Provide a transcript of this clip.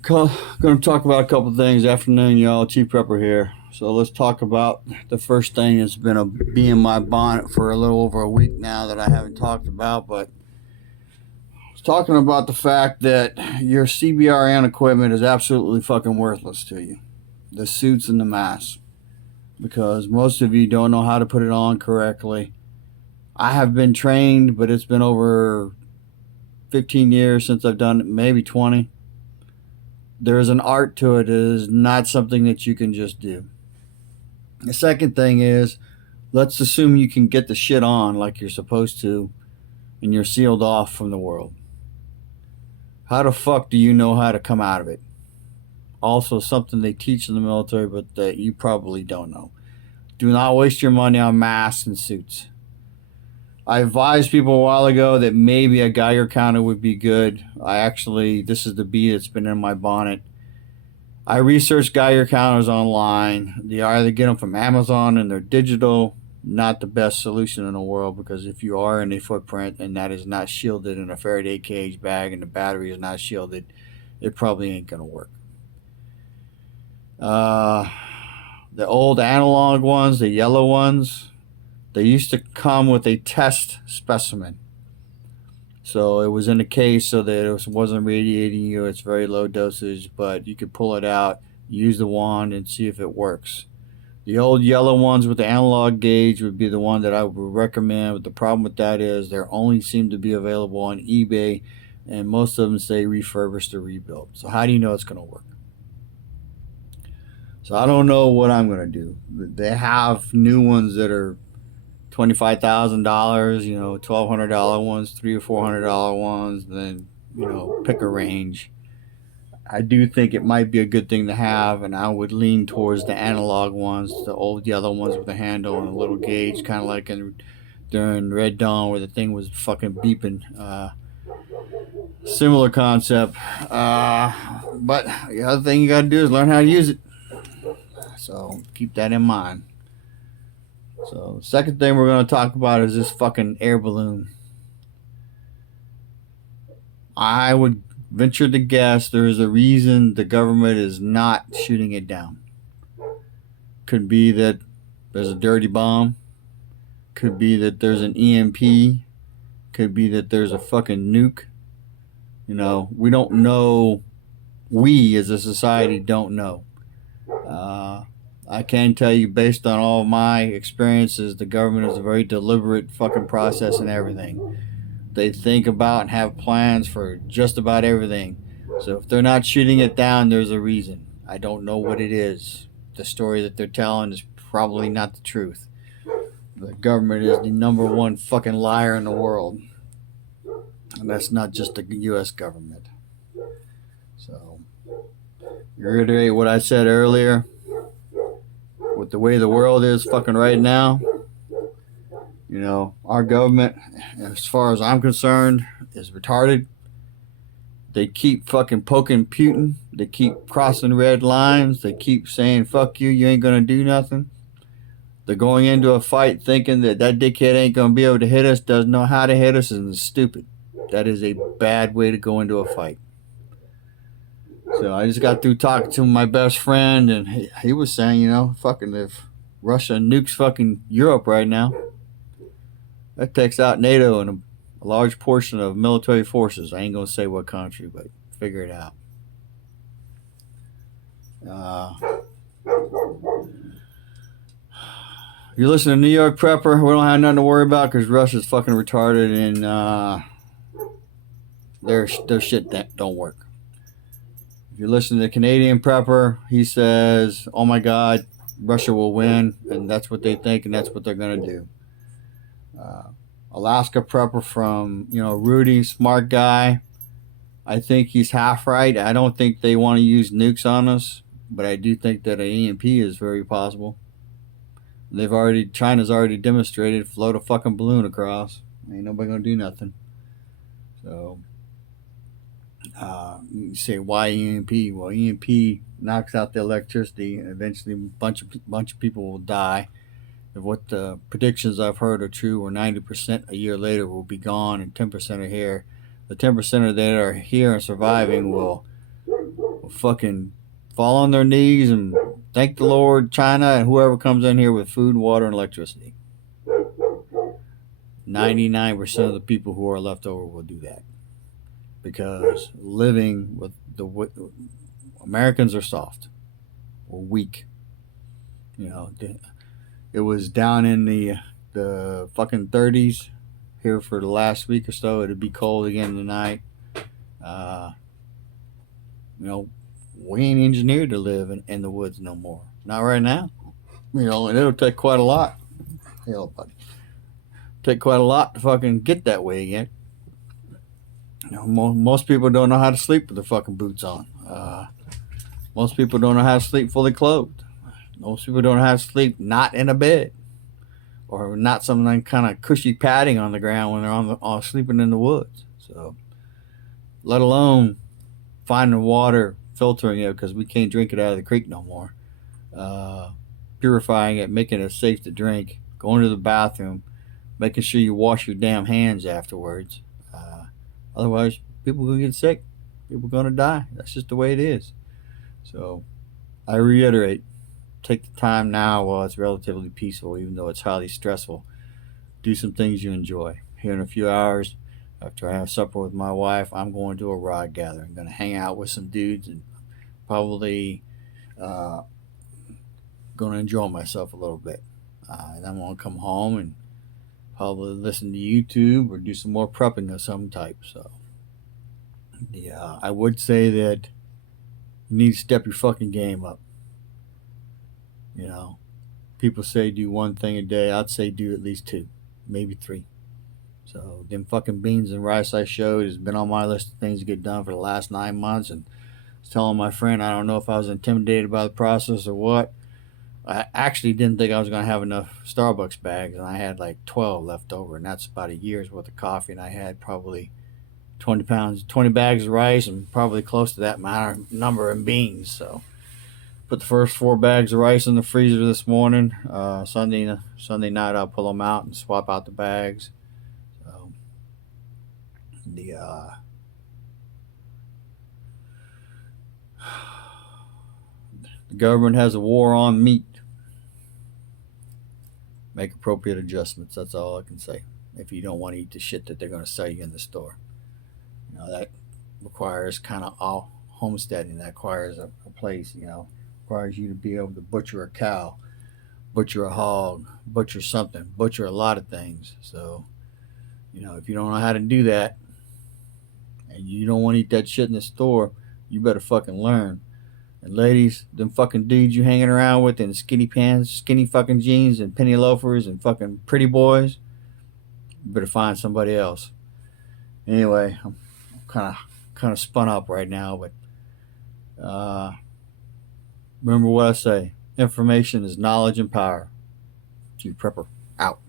Going to talk about a couple things. Afternoon, y'all. Chief Prepper here. So let's talk about the first thing that's been a bee in my bonnet for a little over a week now that I haven't talked about. But I was talking about the fact that your CBRN equipment is absolutely fucking worthless to you. The suits and the masks, because most of you don't know how to put it on correctly. I have been trained, but it's been over 15 years since I've done it, maybe 20. There's an art to it. It is not something that you can just do. The second thing is, let's assume you can get the shit on like you're supposed to and you're sealed off from the world. How the fuck do you know how to come out of it? Also, something they teach in the military, but that you probably don't know. Do not waste your money on masks and suits. I advised people a while ago that maybe a Geiger counter would be good. This is the bee that's been in my bonnet. I researched Geiger counters online. You either get them from Amazon and they're digital, not the best solution in the world, because if you are in a footprint and that is not shielded in a Faraday cage bag and the battery is not shielded, it probably ain't going to work. The old analog ones, the yellow ones, they used to come with a test specimen. So it was in a case so that it wasn't radiating you. It's very low dosage, but you could pull it out, use the wand, and see if it works. The old yellow ones with the analog gauge would be the one that I would recommend. But the problem with that is they only seem to be available on eBay, and most of them say refurbished or rebuilt. So how do you know it's going to work? So I don't know what I'm going to do. They have new ones that are $25,000, $1,200 ones, $300 or $400 ones, then pick a range. I do think it might be a good thing to have, and I would lean towards the analog ones, the old yellow ones with the handle and a little gauge, kind of like during Red Dawn where the thing was fucking beeping. Similar concept, but the other thing you got to do is learn how to use it. So keep that in mind. So, the second thing we're going to talk about is this fucking air balloon. I would venture to guess there is a reason the government is not shooting it down. Could be that there's a dirty bomb. Could be that there's an EMP. Could be that there's a fucking nuke. We don't know. We as a society don't know. I can tell you, based on all of my experiences, the government is a very deliberate fucking process and everything. They think about and have plans for just about everything. So if they're not shooting it down, there's a reason. I don't know what it is. The story that they're telling is probably not the truth. The government is the number one fucking liar in the world. And that's not just the U.S. government. So, reiterate what I said earlier. With the way the world is fucking right now, our government, as far as I'm concerned, is retarded. They keep fucking poking Putin. They keep crossing red lines. They keep saying, fuck you, you ain't gonna do nothing. They're going into a fight thinking that dickhead ain't gonna be able to hit us, doesn't know how to hit us, and is stupid. That is a bad way to go into a fight. So I just got through talking to my best friend, and he was saying, fucking if Russia nukes fucking Europe right now, that takes out NATO and a large portion of military forces. I ain't going to say what country, but figure it out. You're listening to New York Prepper. We don't have nothing to worry about because Russia's fucking retarded and their shit that don't work. If you listen to the Canadian Prepper, he says, oh my God, Russia will win, and that's what they think, and that's what they're going to do. Alaska Prepper from, Rudy, smart guy. I think he's half right. I don't think they want to use nukes on us, but I do think that an EMP is very possible. China's already demonstrated, float a fucking balloon across. Ain't nobody going to do nothing. So, you say, why EMP? Well, EMP knocks out the electricity, and eventually a bunch of people will die. If what the predictions I've heard are true, where 90% a year later will be gone and 10% are here, the 10% that are here and surviving will fucking fall on their knees and thank the Lord, China, and whoever comes in here with food, water, and electricity. 99% of the people who are left over will do that, because living with the Americans are soft or weak. You know, it was down in the fucking 30s here for the last week or so. It'd be cold again tonight. You know, we ain't engineered to live in the woods no more. Not right now. You know, and it'll take quite a lot. Hell, buddy. Take quite a lot to fucking get that way again. You know, most people don't know how to sleep with their fucking boots on. Most people don't know how to sleep fully clothed. Most people don't know how to sleep not in a bed, or not some kind of cushy padding on the ground when they're sleeping in the woods. So, let alone finding water, filtering it because we can't drink it out of the creek no more, purifying it, making it safe to drink, going to the bathroom, making sure you wash your damn hands afterwards. Otherwise, people will get sick. People are going to die. That's just the way it is. So, I reiterate, take the time now while it's relatively peaceful, even though it's highly stressful. Do some things you enjoy. Here in a few hours, after I have supper with my wife, I'm going to a rod gathering. I'm going to hang out with some dudes and probably going to enjoy myself a little bit. And I'm going to come home and probably listen to YouTube or do some more prepping of some type. So, yeah, I would say that you need to step your fucking game up. You know, people say do one thing a day. I'd say do at least 2, maybe 3. So them fucking beans and rice I showed has been on my list of things to get done for the last 9 months. And I was telling my friend, I don't know if I was intimidated by the process or what. I actually didn't think I was going to have enough Starbucks bags, and I had like 12 left over, and that's about a year's worth of coffee. And I had probably 20 bags of rice, and probably close to that number of beans. So put the first 4 bags of rice in the freezer this morning. Sunday night I'll pull them out and swap out the bags. So the government has a war on meat. Make appropriate adjustments. That's all I can say. If you don't want to eat the shit that they're going to sell you in the store, you know that requires kind of all homesteading. That requires a place. You know, requires you to be able to butcher a cow, butcher a hog, butcher something, butcher a lot of things. So, you know, if you don't know how to do that, and you don't want to eat that shit in the store, you better fucking learn. And ladies, them fucking dudes you hanging around with in skinny pants, skinny fucking jeans, and penny loafers, and fucking pretty boys, you better find somebody else. Anyway, I'm kind of spun up right now, but remember what I say: information is knowledge and power. Chief Prepper out.